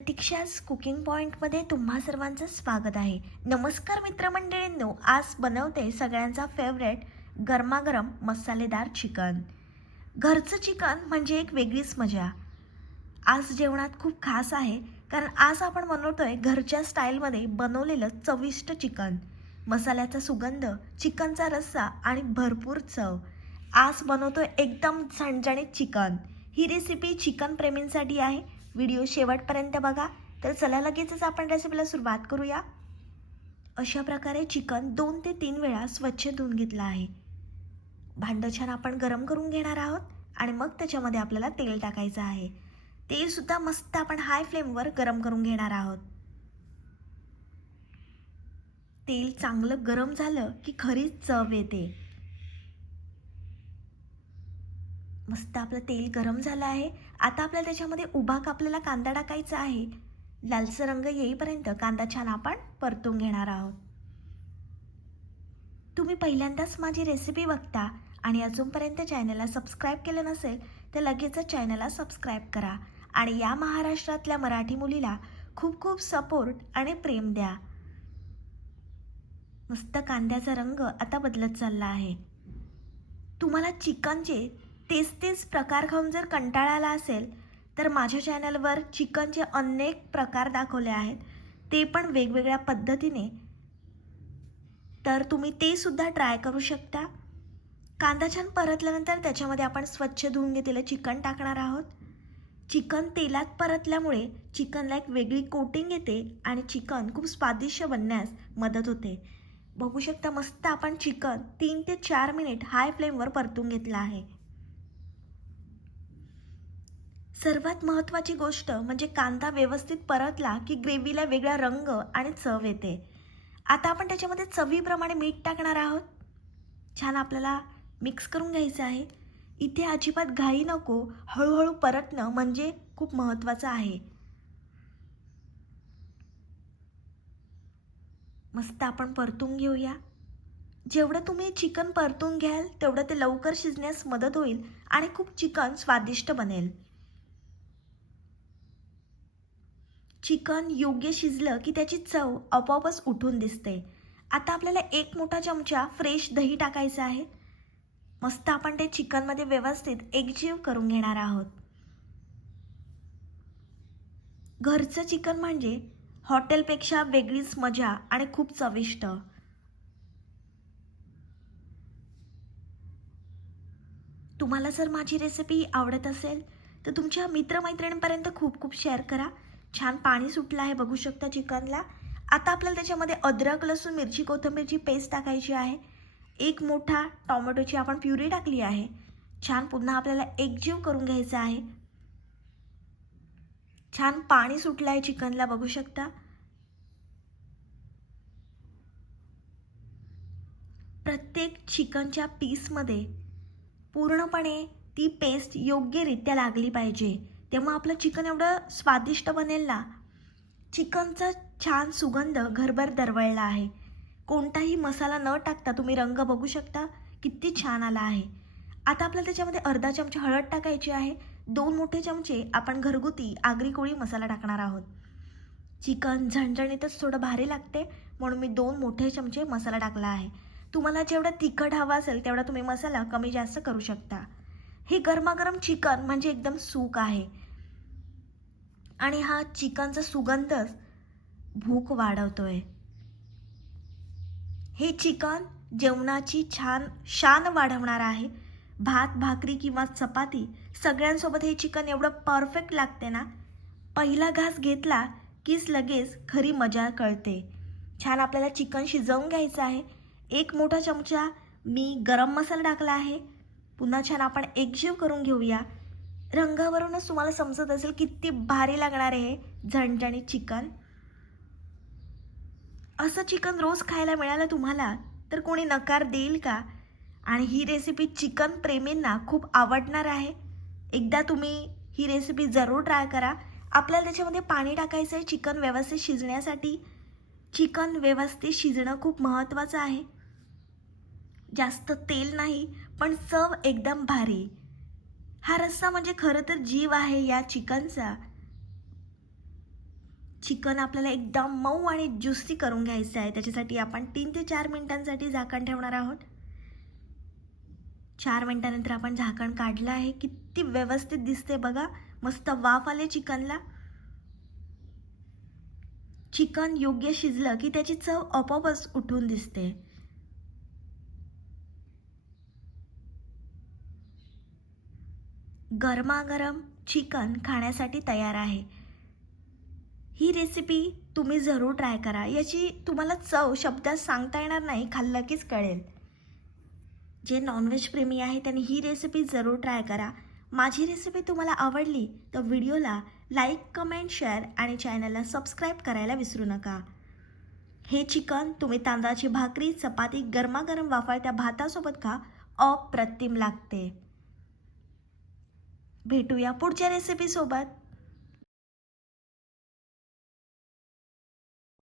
प्रतीक्षाच cooking पॉईंटमध्ये तुम्हा सर्वांचं स्वागत आहे. नमस्कार मित्रमंडळींनो, आज बनवते सगळ्यांचा फेवरेट गरमागरम मसालेदार चिकन. घरचं चिकन म्हणजे एक वेगळीच मजा. आज जेवणात खूप खास आहे, कारण आज आपण बनवतोय घरच्या स्टाईलमध्ये बनवलेलं चविष्ट चिकन. मसाल्याचा सुगंध, चिकनचा रस्सा आणि भरपूर चव. आज बनवतोय एकदम झणझणीत चिकन. ही रेसिपी चिकन प्रेमींसाठी आहे. व्हिडिओ शेवटपर्यंत बघा. तर चला लगेचच आपण रेसिपीला सुरुवात करूया. अशा प्रकारे चिकन 2 ते 3 वेळा स्वच्छ धुवून घेतलं आहे. भांडं छान आपण गरम करून घेणार आहोत आणि मग त्याच्यामध्ये आपल्याला तेल टाकायचं आहे. तेल सुद्धा मस्त आपण हाय फ्लेमवर गरम करून घेणार आहोत. तेल चांगलं गरम झालं की खरीच चव येते. मस्त आपलं तेल गरम झालं आहे. आता आपल्याला त्याच्यामध्ये उभा कापलेला कांदा टाकायचा आहे. लालसर रंग येईपर्यंत कांदा छान आपण परतून घेणार आहोत. तुम्ही पहिल्यांदाच माझी रेसिपी बघता आणि अजूनपर्यंत चॅनलला सबस्क्राईब केलं नसेल तर लगेचच चॅनलला सबस्क्राईब करा आणि या महाराष्ट्रातल्या मराठी मुलीला खूप खूप सपोर्ट आणि प्रेम द्या. मस्त कांद्याचा रंग आता बदलत चालला आहे. तुम्हाला चिकनचे तेच प्रकार खाऊन जर कंटाळा आला असेल तर माझ्या चॅनलवर चिकनचे अनेक प्रकार दाखवले आहेत, ते पण वेगवेगळ्या पद्धतीने. तर तुम्ही ते सुद्धा ट्राय करू शकता. कांदा छान परतल्यानंतर त्याच्यामध्ये आपण स्वच्छ धुवून घेतलेलं चिकन टाकणार आहोत. चिकन तेलात परतल्यामुळे चिकनला एक वेगळी कोटिंग येते आणि चिकन खूप स्वादिष्ट बनण्यास मदत होते. बघू शकता मस्त आपण चिकन 3 ते 4 मिनिट हाय फ्लेमवर परतून घेतलं आहे. सर्वात महत्त्वाची गोष्ट म्हणजे कांदा व्यवस्थित परतला की ग्रेव्हीला वेगळा रंग आणि चव येते. आता आपण त्याच्यामध्ये चवीप्रमाणे मीठ टाकणार आहोत. छान आपल्याला मिक्स करून घ्यायचं आहे. इथे अजिबात घाई नको, हळूहळू परतणं म्हणजे खूप महत्त्वाचं आहे. मस्त आपण परतून घेऊया. जेवढं तुम्ही चिकन परतून घ्याल तेवढं ते लवकर शिजण्यास मदत होईल आणि खूप चिकन स्वादिष्ट बनेल. चिकन योग्य शिजलं की त्याची चव आपोआपच उठून दिसते. आता आपल्याला 1 मोठा चमचा फ्रेश दही टाकायचं आहे. मस्त आपण ते चिकनमध्ये व्यवस्थित एकजीव करून घेणार आहोत. घरचं चिकन म्हणजे हॉटेलपेक्षा वेगळीच मजा आणि खूप चविष्ट. तुम्हाला जर माझी रेसिपी आवडत असेल तर तुमच्या मित्रमैत्रिणींपर्यंत खूप खूप शेअर करा. छान पाणी सुटलं आहे बघू शकता चिकनला. आता आपल्याला त्याच्यामध्ये अद्रक, लसूण, मिरची, कोथिंबीरची पेस्ट टाकायची आहे. 1 मोठा टोमॅटोची आपण प्युरी टाकली आहे. छान पुन्हा आपल्याला एकजीव करून घ्यायचं आहे. छान पाणी सुटलं आहे चिकनला बघू शकता. प्रत्येक चिकनच्या पीसमध्ये पूर्णपणे ती पेस्ट योग्यरित्या लागली पाहिजे, तेव्हा आपलं चिकन एवढं स्वादिष्ट बनेल ना. चिकनचा छान सुगंध घरभर दरवळला आहे. कोणताही मसाला न टाकता तुम्ही रंग बघू शकता किती छान आला आहे. आता आपल्याला त्याच्यामध्ये अर्धा चमचा हळद टाकायची आहे. 2 मोठे चमचे आपण घरगुती आगरी कोळी मसाला टाकणार आहोत. चिकन झणझणीतच थोडं भारी लागते म्हणून मी 2 मोठे चमचे मसाला टाकला आहे. तुम्हाला जेवढा तिखट हवा असेल तेवढा तुम्ही मसाला कमी जास्त करू शकता. हे गरमागरम चिकन म्हणजे एकदम सूक आहे आणि हा चिकनचा सुगंधच भूक वाढवतोय. हे चिकन जेवणाची छान शान वाढवणार आहे. भात, भाकरी किंवा चपाती सगळ्यांसोबत हे चिकन एवढं परफेक्ट लागते ना. पहिला घास घेतला कीच लगेच खरी मजा कळते. छान आपल्याला चिकन शिजवून घ्यायचं आहे. 1 मोठा चमचा मी गरम मसाला टाकला आहे. पुन्हा छान आपण एकजीव करून घेऊया. रंगावरूनच तुम्हाला समजत असेल किती भारी लागणार आहे झणझणीत चिकन. असं चिकन रोज खायला मिळालं तुम्हाला तर कोणी नकार देईल का? आणि ही रेसिपी चिकन प्रेमींना खूप आवडणार आहे. एकदा तुम्ही ही रेसिपी जरूर ट्राय करा. आपल्याला त्याच्यामध्ये पाणी टाकायचं आहे चिकन व्यवस्थित शिजण्यासाठी. चिकन व्यवस्थित शिजणं खूप महत्त्वाचं आहे. जास्त तेल नाही पण चव एकदम भारी. हा रस्सा म्हणजे खरं तर जीव आहे या चिकनचा. चिकन आपल्याला एकदम मऊ आणि ज्युसी करून घ्यायचं आहे. त्याच्यासाठी आपण 3 ते 4 मिनिटांसाठी झाकण ठेवणार आहोत. 4 मिनिटानंतर आपण झाकण काढलं आहे. किती व्यवस्थित दिसते बघा, मस्त वाफ आले चिकनला. चिकन योग्य शिजलं की त्याची चव आपोआपच उठून दिसते. गरमागरम चिकन खाण्यासाठी तयार आहे. ही रेसिपी तुम्ही जरूर ट्राय करा. याची तुम्हाला चव शब्दात सांगता येणार नाही, खाल्लं कीच कळेल. जे नॉनव्हेज प्रेमी आहे त्यांनी ही रेसिपी जरूर ट्राय करा. माझी रेसिपी तुम्हाला आवडली तर व्हिडिओला लाईक, कमेंट, शेअर आणि चॅनलला सबस्क्राईब करायला विसरू नका. हे चिकन तुम्ही तांदळाची भाकरी, चपाती, गरमागरम वाफाळत्या भातासोबत खा, अप्रतिम लागते. भेटूया पुढच्या रेसिपीसोबत.